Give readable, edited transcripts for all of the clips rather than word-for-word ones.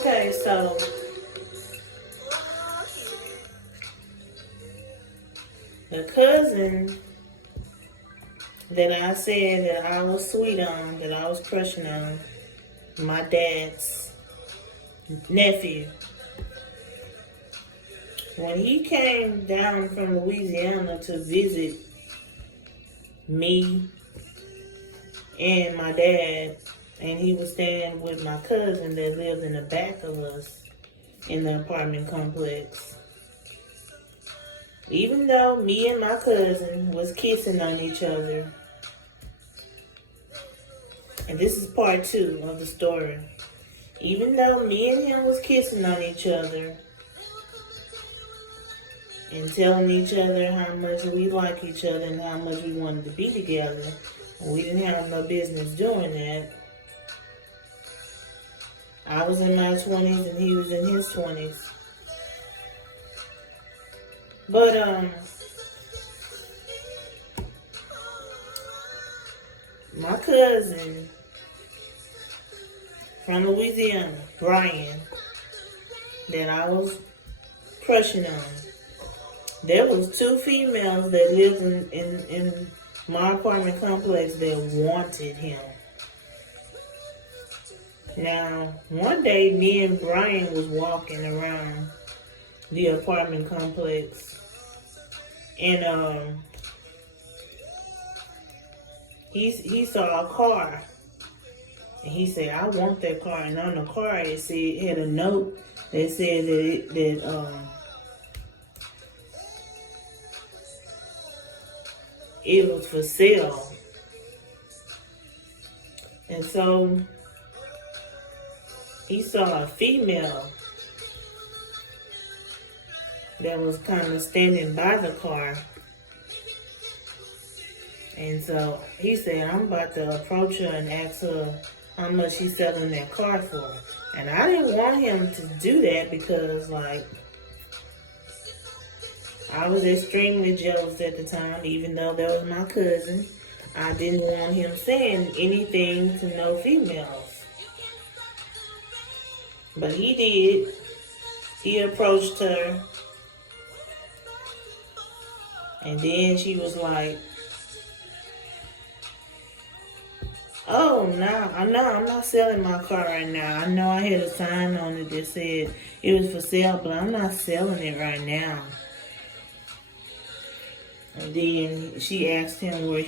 Okay, so the cousin that I said that I was sweet on, that I was crushing on, my dad's nephew, when he came down from Louisiana to visit me and my dad, and he was staying with my cousin that lived in the back of us in the apartment complex. Even though me and my cousin was kissing on each other, and this is part 2 of the story. Even though me and him was kissing on each other and telling each other how much we like each other and how much we wanted to be together, and we didn't have no business doing that. I was in my 20s and he was in his 20s. But, my cousin from Louisiana, Brian, that I was crushing on, there was 2 females that lived in my apartment complex that wanted him. Now, one day, me and Brian was walking around the apartment complex, and he saw a car, and he said, "I want that car." And on the car, it had a note that said that it was for sale. And so he saw a female that was kind of standing by the car. And so he said, "I'm about to approach her and ask her how much she's selling that car for." And I didn't want him to do that because, like, I was extremely jealous at the time, even though that was my cousin. I didn't want him saying anything to no females. But he did. He approached her. And then she was like, "Oh, no, I'm not selling my car right now. I know I had a sign on it that said it was for sale, but I'm not selling it right now." And then she asked him where is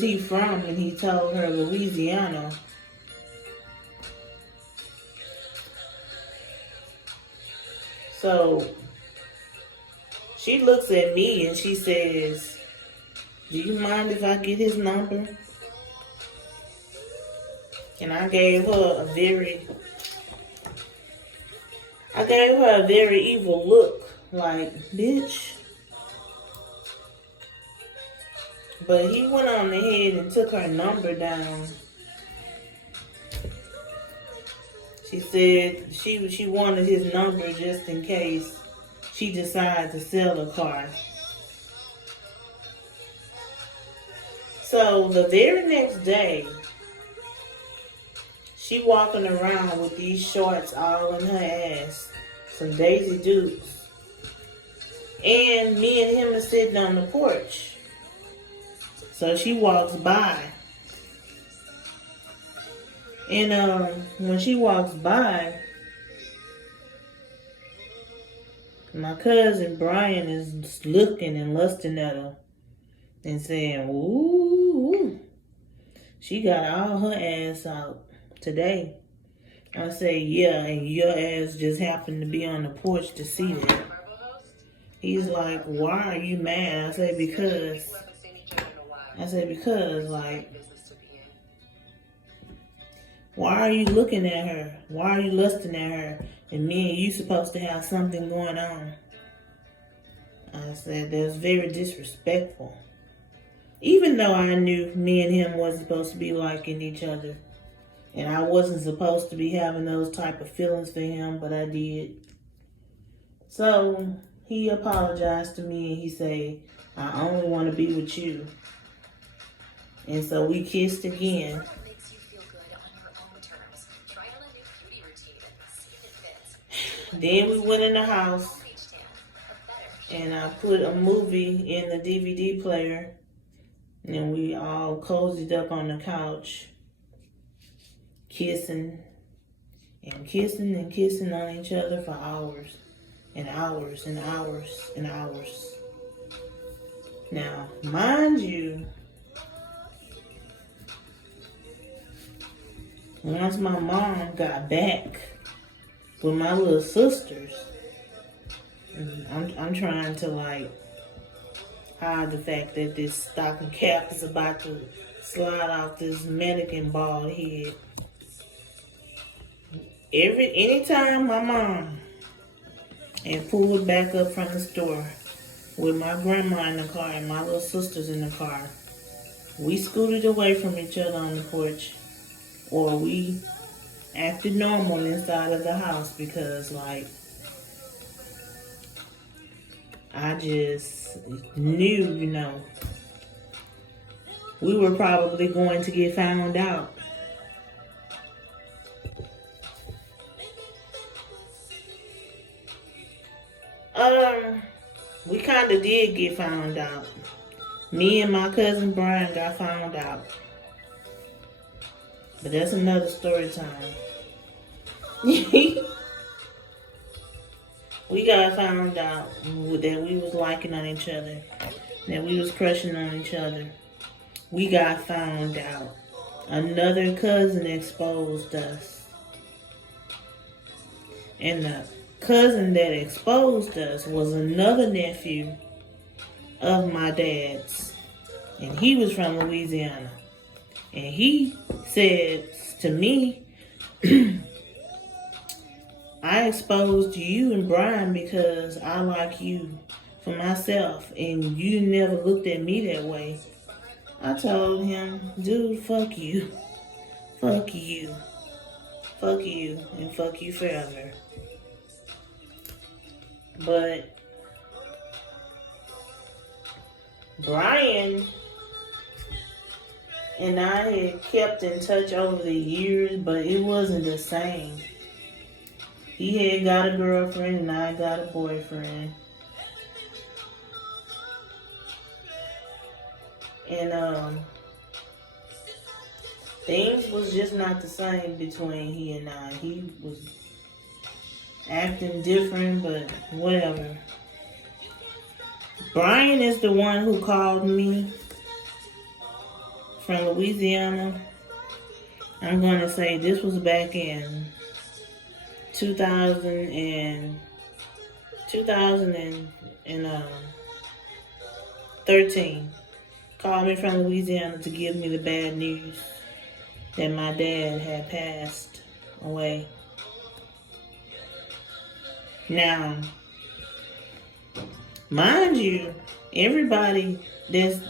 he from, and he told her Louisiana. So she looks at me and she says, "Do you mind if I get his number?" And I gave her a very evil look, like, "Bitch." But he went on ahead and took her number down. She said she wanted his number just in case she decided to sell the car. So the very next day, she walking around with these shorts all in her ass, some Daisy Dukes, and me and him are sitting on the porch. So she walks by, and when she walks by, my cousin Brian is looking and lusting at her and saying, "Ooh, she got all her ass out today." I say, "Yeah, and your ass just happened to be on the porch to see that." He's like, "Why are you mad?" I say, because, like, why are you looking at her? Why are you lusting at her? And me and you supposed to have something going on. I said, that's very disrespectful. Even though I knew me and him wasn't supposed to be liking each other. And I wasn't supposed to be having those type of feelings for him, but I did. So he apologized to me and he said, "I only want to be with you." And so we kissed again. Then we went in the house and I put a movie in the DVD player, and we all cozied up on the couch, kissing and kissing and kissing on each other for hours and hours and hours and hours. Now, mind you, once my mom got back with my little sisters, I'm trying to like hide the fact that this stocking cap is about to slide off this mannequin bald head. Anytime my mom and pulled back up from the store with my grandma in the car and my little sisters in the car, we scooted away from each other on the porch, or we acted normal inside of the house, because like I just knew, we were probably going to get found out. We kind of did get found out. Me and my cousin Brian got found out. But that's another story time. We got found out that we was liking on each other, that we was crushing on each other. We got found out. Another cousin exposed us. And the cousin that exposed us was another nephew of my dad's. And he was from Louisiana. And he said to me, I exposed you and Brian because I like you for myself, and you never looked at me that way. I told him, dude, fuck you. Fuck you. Fuck you. And fuck you forever. But Brian and I had kept in touch over the years, but it wasn't the same. He had got a girlfriend and I got a boyfriend. And things was just not the same between he and I. He was acting different, but whatever. Brian is the one who called me from Louisiana. I'm going to say this was back in 2013. Called me from Louisiana to give me the bad news that my dad had passed away. Now, mind you, everybody that's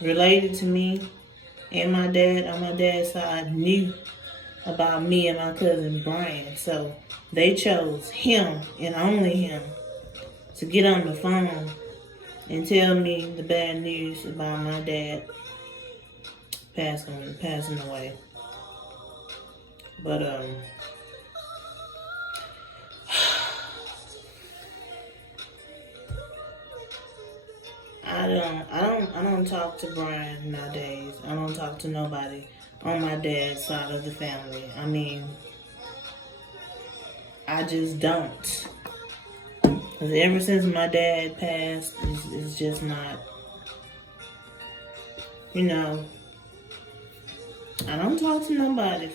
related to me and my dad on my dad's side knew about me and my cousin Brian. So they chose him and only him to get on the phone and tell me the bad news about my dad passing away. But I don't talk to Brian nowadays. I don't talk to nobody on my dad's side of the family. I mean, I just don't. Because ever since my dad passed, it's just not, I don't talk to nobody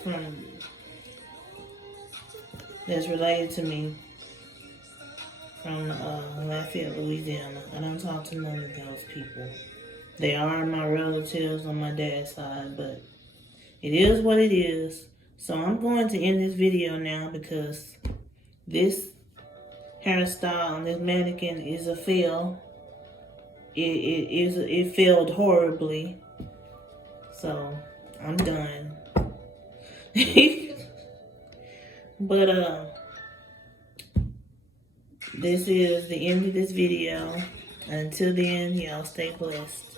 that's related to me from Lafayette, Louisiana. I don't talk to none of those people. They are my relatives on my dad's side, but it is what it is. So I'm going to end this video now because this hairstyle on this mannequin is a fail. It failed horribly. So I'm done. But this is the end of this video. Until then, y'all stay blessed.